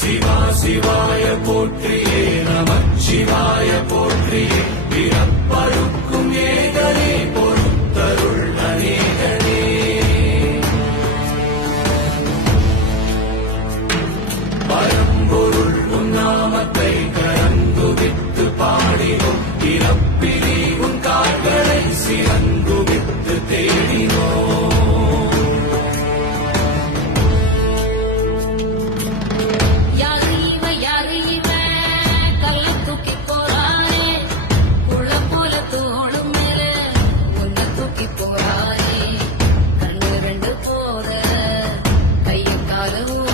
சிவா சிவாய போற்றியே நமச்சிவாய போற்றியே பிறப்பருக்கும் ஏகனே பொறுத்தருள் அநேகனே பரம்பொருள் உன் நாமத்தை கரந்துவித்து பாடினோம் பிறப்பிலே உன் கால்களை சிறந்துவித்து தேடினோம் கண்ணு ரெண்டு போத கையும் காலும்